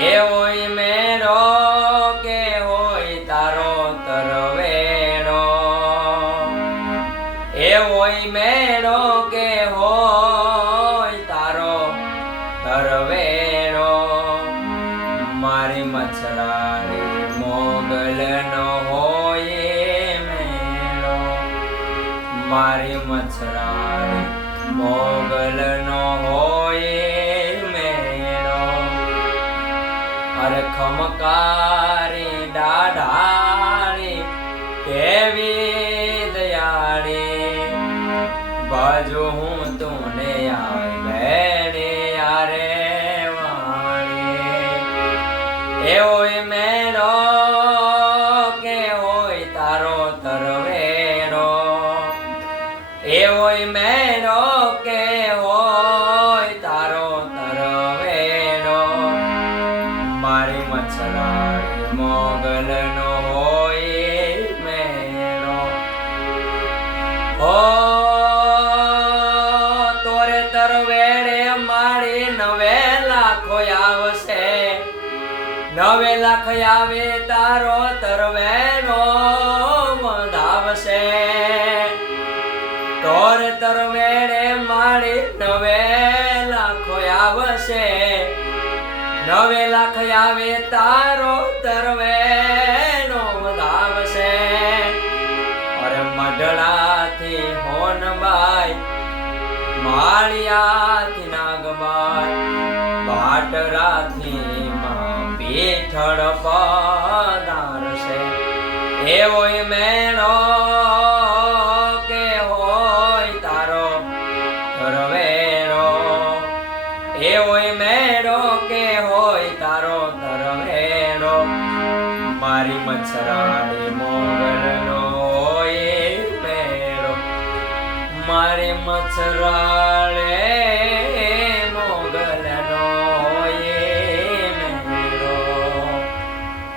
એ હોય મેરો કે હોય તારો તરવેણો, એ હોય મેરો કે હોય તારો તરવેણો, મારી મચ્છરારી મોગલ નો હોય મેળો, મારી મચ્છરારી મોગલ નો હોય મેળો, અરે ખમકારી દાઢાળી કેવી દયાળી, બાજુ હું તુને આવી બેડી યારે વાણી, એ હોય મેળો કે હોય તારો તરવેણો, એ હોય મેળો કે હોય તારો તરવેણો, મારી મચ્છરાળી મોગલ નો હોય મેળો, ઓ તોરે તરવેણે મારી 9 લાખો આવશે, 9 લાખ આવે તારો તરવેણો બંધાવશે, તોર તરવેણે મારી 9 લાખો આવશે, 9 લાખ આવે તારો તરવેણો બંધાવશે, અરે મઢડાથી હોનબાઈ, માળિયાથી નાગબાઈ, ભાટરાથી પીઠળ પધારશે, એ હોય મેળો કે હોય તારો તરવેણો, એ હોય મેળો કે હોય તારો તરવેણો, મારી મચ્છરાળી મોગલ નો હોય મેળો, મારી મચ્છરાળી